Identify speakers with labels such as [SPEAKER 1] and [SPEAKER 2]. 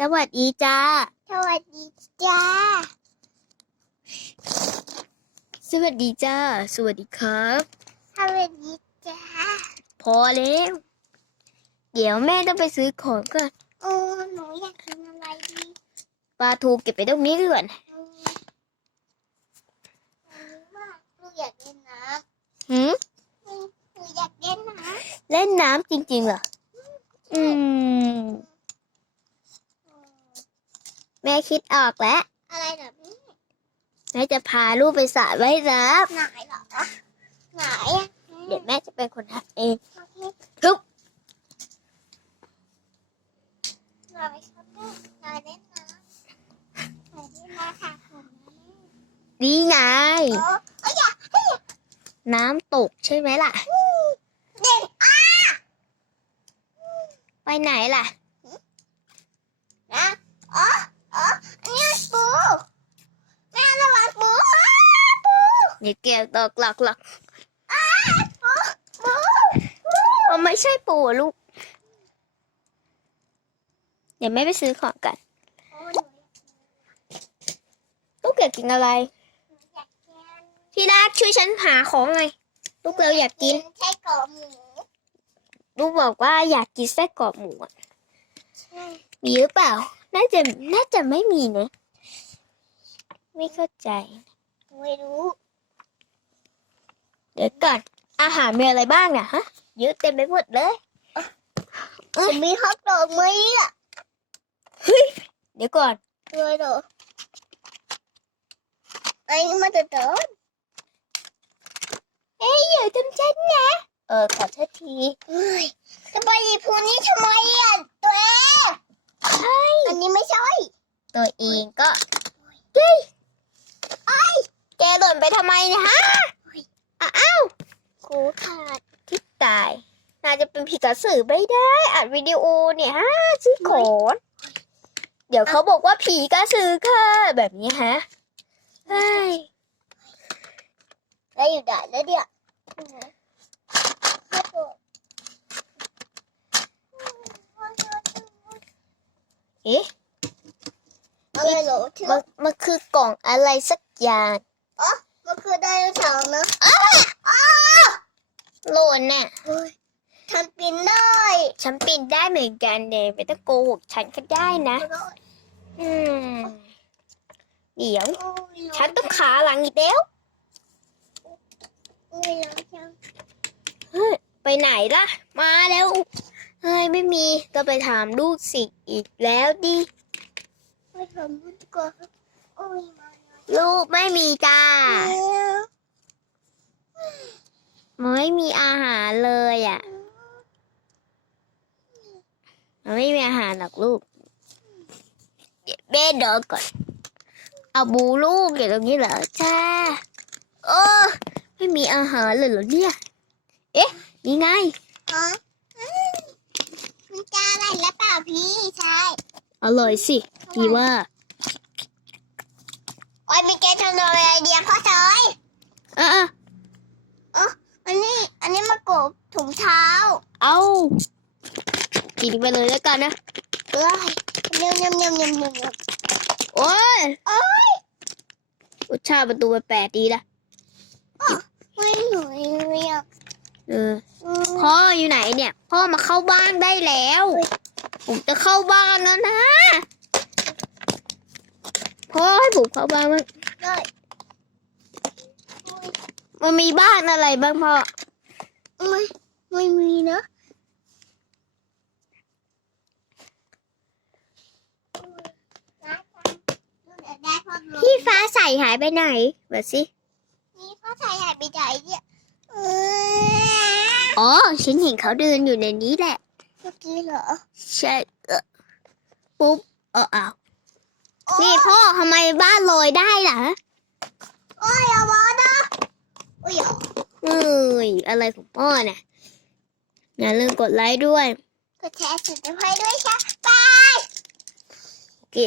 [SPEAKER 1] สวัสดีจ้า
[SPEAKER 2] สวัสดีจ้า
[SPEAKER 1] สวัสดีจ้า สวัสดีครับ
[SPEAKER 2] สวัสดีจ้า
[SPEAKER 1] พอแล้ว เดี๋ยวแม่ต้องไปซื้อของก่อน
[SPEAKER 2] โอ้หนูอยากกินอะไรดี
[SPEAKER 1] ปลาทูเก็บไปตรงนี้ก่อน
[SPEAKER 2] อืมอันนี้ว่าลูกอยากเล่นน้
[SPEAKER 1] หืมำ
[SPEAKER 2] อืมหนูอยากเล่นน้
[SPEAKER 1] เล่นน้ำจริงๆเหรอ อืมำ
[SPEAKER 2] อืม
[SPEAKER 1] แม่คิดออกแล้ว
[SPEAKER 2] อะไรแบบนี้
[SPEAKER 1] แม่จะพาลูกไปสระว่ายน้
[SPEAKER 2] ไหนเหรอไหนอะำ
[SPEAKER 1] เดี๋ยวแม่จะเป็นคนทำเอง
[SPEAKER 2] โอเค
[SPEAKER 1] ทุบ
[SPEAKER 2] ไหนครับแม่ไหนเล่นน้ำไหนเล่นน้ำค่ะผมนะ
[SPEAKER 1] นี่ไง
[SPEAKER 2] แม่โอ้เอ้ยอย่าเฮ้ยอย่า
[SPEAKER 1] น้ำตกใช่ไหมล่ะ
[SPEAKER 2] เด็กอะ
[SPEAKER 1] ไปไหนล่ะ
[SPEAKER 2] นะอ๋อ อ๋ออันนี้มันปูแม่ระวังปูอ้าปู
[SPEAKER 1] อย่าเกี่ยวตกหลอกหรอก
[SPEAKER 2] ปูปู
[SPEAKER 1] มันไม่ใช่ปู่อะลูก เดี๋ยวแม่ไปซื้อของกัน
[SPEAKER 2] โอ้หนู
[SPEAKER 1] ลูกอยากกินอะไร
[SPEAKER 2] อยากกิน
[SPEAKER 1] ที่รักช่วยฉันหาของหน่อยลูกเราอยากกิน
[SPEAKER 2] ไส้กรอกหมู
[SPEAKER 1] ลูกบอกว่าอยากกินไส้กรอกหมูอะ
[SPEAKER 2] ใช่
[SPEAKER 1] มีหรือเปล่า น่าจะน่าจะไม่มีนะ ไม่เข้าใจ
[SPEAKER 2] ไม่รู้
[SPEAKER 1] เดี๋ยวก่อนอาหารมีอะไรบ้างเนี่ยฮะเยอะเต็มไปหมดเลย
[SPEAKER 2] จะมีฮอทดอกไหมอะ
[SPEAKER 1] เดี๋ยวก่อน
[SPEAKER 2] ด้วยเหรอไอ้นี่มันจะเดิน
[SPEAKER 1] เอ้ยอย่าทำฉันนะ เออขอโทษที
[SPEAKER 2] เฮ้ยจะไปหยิบพูนี้ทำไมอะตัวเองอันนี้ไม่ใช่
[SPEAKER 1] ตัวเองก็เฮ้ยไอ้แกหล่ นไปทำไมเนี่ยฮะอ้าว
[SPEAKER 2] กูขาด
[SPEAKER 1] ที่ตายน่าจะเป็นผีกระสือไม่ได้อัดวิดีโอเนี่ยฮะซี่โขนเดี๋ยวเขาบอกว่าผีกระสือค่ะ แบบนี้ฮะเฮ้ย
[SPEAKER 2] แล้วอยู่ได้แล้วเดี๋ยวฮอทดอก
[SPEAKER 1] เอ๊ะ
[SPEAKER 2] อะไรเหรอที่
[SPEAKER 1] มันมันคือกล่องอะไรสักอย่าง
[SPEAKER 2] มันคือไดโนเสาร์นะ
[SPEAKER 1] หล่นน่ะ
[SPEAKER 2] เฮ้ยฉันปีนได้
[SPEAKER 1] ฉันปีนได้เหมือนกันเดยไม่ต้องโกหกฉันก็ได้นะ อืม เดี๋ยว
[SPEAKER 2] โอ้ย
[SPEAKER 1] ฉันต้องขาหลังอีกแล้ว
[SPEAKER 2] โอ้ยร้อนจัง
[SPEAKER 1] ไปไหนล่ะ มาแล้ว เฮ้ย ไม่มี ก็ไปถามลูกสิอีกแล้วดิ
[SPEAKER 2] ไปทำบุญก่อนโอ้ยมา
[SPEAKER 1] ลูกไม่มีจ้า
[SPEAKER 2] แล้ว
[SPEAKER 1] มันไม่มีอาหารเลยอะ มันไม่มีอาหารหรอกลูกเดี๋ยวแม่เดอก่อน เอาบูลูกอยู่ตรงนี้เหรอจ้าเออไม่มีอาหารเลยเหรอเนี่ย เอ๊ะ นี่ไง
[SPEAKER 2] อ๋ออืมมันจะอะไรแล้วเปล่าพี่ชาย
[SPEAKER 1] อร่อยสิพี่ว่า
[SPEAKER 2] โอ้ยมีแกทำอะไรเดียวพ่อเฉย
[SPEAKER 1] อะ
[SPEAKER 2] อันนี้ อันนี้มากบถุงเท้า
[SPEAKER 1] ๆเอากินไปเลยแล้วกันนะ
[SPEAKER 2] เอ้ยยำยำยำยำยำย
[SPEAKER 1] โอ้ยำ
[SPEAKER 2] โอ้ย
[SPEAKER 1] รสชาติประตูแปลกๆดีละ
[SPEAKER 2] ไม่หนูเลยอะ
[SPEAKER 1] เออ
[SPEAKER 2] อืม
[SPEAKER 1] พ่ออยู่ไหนเนี่ย พ่อมาเข้าบ้านได้แล้ว ผมจะเข้าบ้านแล้วนะพ่อ ให้ผมเข้าบ้านมั้ง
[SPEAKER 2] ได้โอ้ย
[SPEAKER 1] มันมีบ้านอะไรบ้างพ่อ
[SPEAKER 2] ไม่ไม่มีนะพี่
[SPEAKER 1] พี่ฟ้าใสหายไปไหนแบบสิ
[SPEAKER 2] นี่พ่อชายหายไปไหนเนี่ยเออ
[SPEAKER 1] อ๋อฉันเห็นเขาเดินอยู่ในนี้แหละ
[SPEAKER 2] เมื่อกี้เหรอ
[SPEAKER 1] ใช่เออปุ๊บ เอออ้าว
[SPEAKER 2] โอ้ย
[SPEAKER 1] นี่พ่อทำไมบ้านลอยได้ล่ะ
[SPEAKER 2] โอ้ยอย่าบอกนะโอ้ย
[SPEAKER 1] เอ้ยอะไรของพ่อเนี่ยอย่าลืมกดไลค์ด้วย
[SPEAKER 2] ก็แชร์สุดให้ด้วยค่ะบาย
[SPEAKER 1] โอเค